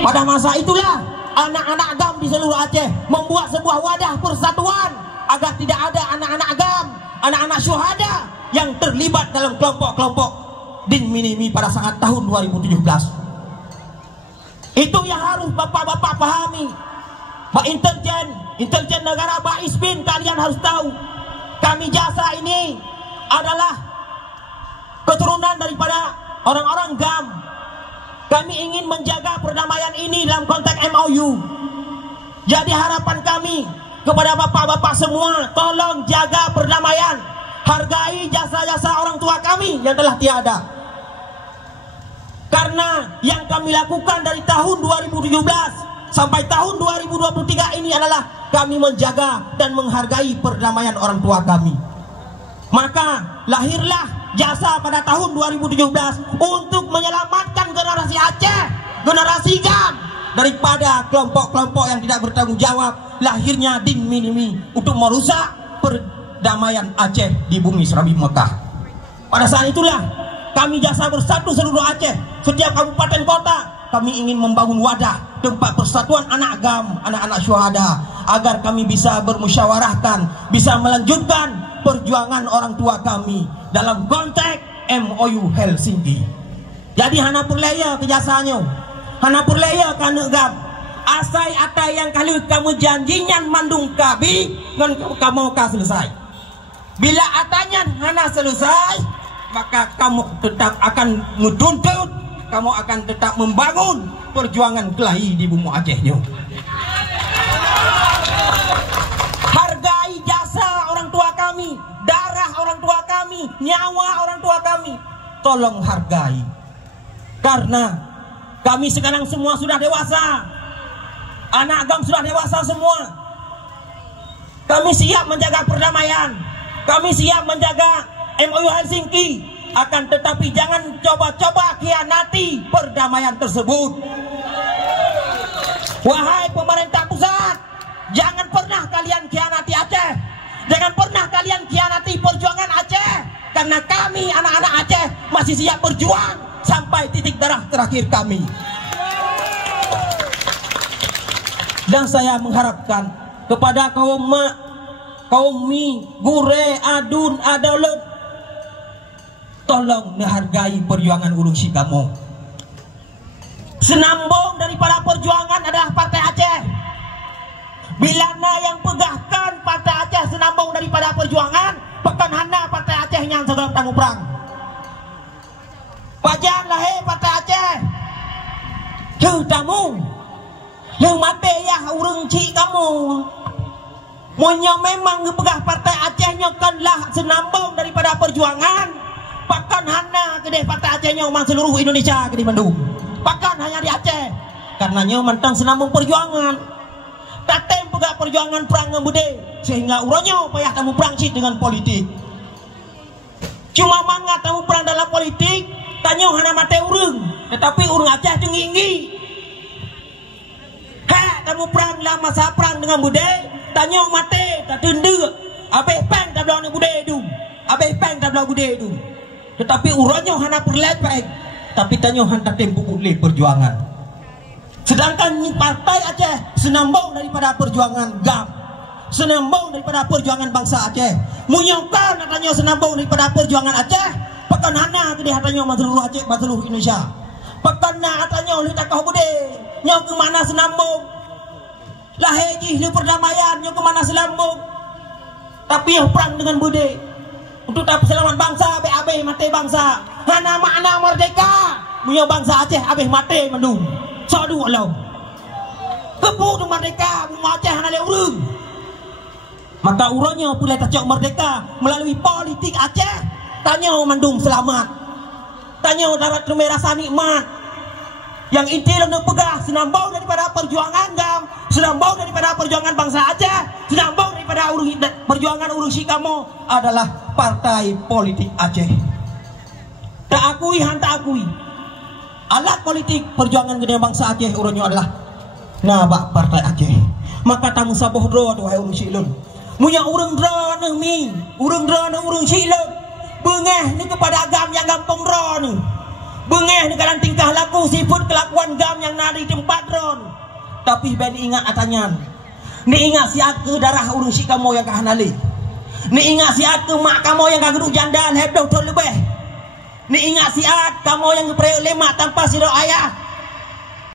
Pada masa itulah anak-anak agam di seluruh Aceh membuat sebuah wadah persatuan agar tidak ada anak-anak agam, anak-anak syuhada yang terlibat dalam kelompok-kelompok din minimi pada saat tahun 2017. Itu yang harus bapak-bapak pahami. Pak intelijen negara, Pak Isbin, kalian harus tahu, kami Jasa ini adalah keturunan daripada orang-orang GAM. Kami ingin menjaga perdamaian ini dalam konteks MOU. Jadi harapan kami kepada bapak-bapak semua, tolong jaga perdamaian, hargai jasa-jasa orang tua kami yang telah tiada. Karena yang kami lakukan dari tahun 2017 sampai tahun 2023 ini adalah kami menjaga dan menghargai perdamaian orang tua kami. Maka lahirlah Jasa pada tahun 2017 untuk menyelamatkan generasi Aceh, generasi GAM daripada kelompok-kelompok yang tidak bertanggung jawab, lahirnya din minimi untuk merusak perdamaian Aceh di bumi Serabi Mekah. Pada saat itulah kami Jasa Bersatu seluruh Aceh, setiap kabupaten kota, kami ingin membangun wadah tempat persatuan anak GAM, anak-anak syuhada, agar kami bisa bermusyawarahkan, bisa melanjutkan perjuangan orang tua kami dalam konteks MOU Helsinki. Jadi hana perlaya kejasanya, hana perlaya kana GAM. Asai atai yang kali kamu janjinya mandung kabi ngan kamu ka selesai. Bila atanya hana selesai, maka kamu tetap akan menuntut, kamu akan tetap membangun perjuangan kelahi di bumi Acehnya. Hargai jasa orang tua kami, darah orang tua kami, nyawa orang tua kami. Tolong hargai. Karena kami sekarang semua sudah dewasa. Anak GAM sudah dewasa semua. Kami siap menjaga perdamaian. Kami siap menjaga MOU Helsinki. Akan tetapi jangan coba-coba khianati perdamaian tersebut. Wahai pemerintah pusat, jangan pernah kalian khianati Aceh. Jangan pernah kalian khianati perjuangan Aceh. Karena kami anak-anak Aceh masih siap berjuang sampai titik darah terakhir kami. Dan saya mengharapkan kepada kaum mak, kaum mi, gure, adun, adalut, tolong menghargai perjuangan ulung si kamu. Senambung daripada perjuangan adalah Partai Aceh. Bila yang pegahkan Partai Aceh senambung daripada perjuangan, pekan hana Partai Aceh yang segala tamu perang. Pajan lahir Partai Aceh. Jauh tamu. Yang mati ya urung cik kamu. Monya memang pegah Partai Acehnya kanlah senambung daripada perjuangan. Pakan hana gede Partai Acehnya umang seluruh Indonesia gede Bandung. Pakan hanya di Aceh. Karenanya mentang senambung perjuangan. Tatem pegah perjuangan perang ngebude sehingga uronyo payah tamu perang sih dengan politik. Cuma mangga tamu perang dalam politik, tanya hana mate urung, tetapi urung Aceh tinggi. Hak tamu perang dalam masa perang dengan bude, tanya mate tak tende, abeh peng tak belau bude itu, abeh peng tak belau bude itu. Tetapi uronyo hana perlepeng, tapi tanya hana tempu boleh perjuangan. Sedangkan Partai Aceh senambung daripada perjuangan GAM, senambung daripada perjuangan bangsa Aceh. Munyongkan katanya senambung daripada perjuangan Aceh. Pekan hana gede hatanya seluruh Aceh, seluruh Indonesia. Pekan na katanya oleh takau bude. Nyong ke mana senambung? Lahir di perdamaian, nyong ke mana senambung? Tapi yang perang dengan bude untuk tak selamat bangsa, abe mati bangsa. Hana makna merdeka. Munyong bangsa Aceh abe mati mendung. Sadu alau kepu tu merdeka bumi Aceh hana le urung. Maka urangnya pula tak merdeka melalui politik Aceh. Tanya mandung selamat, tanya dapat rasa nikmat. Yang inti yang pegah senambung daripada perjuangan GAM, senambung daripada perjuangan bangsa Aceh, senambung daripada perjuangan urusi kamu adalah Partai Politik Aceh. Tak akui hanta akui. Alat politik perjuangan gede bangsa Aceh urangnya adalah nabak Partai Aceh. Maka tamu saboh dro tu hai urang silun. Munya urang dro nang mi, urang dro nang urang silun. Bengeh ni kepada GAM yang gampang dro ni. Bengeh ni kalan tingkah laku sifat kelakuan GAM yang nari tempat dro. Tapi ben ingat atanyan. Ni ingat si aku darah urung si kamu yang kahanali. Ni ingat si aku mak kamu yang kageduk janda hebdoh tu lebih. Ni ingat si aku kamu yang kepreo lemak tanpa siro ayah.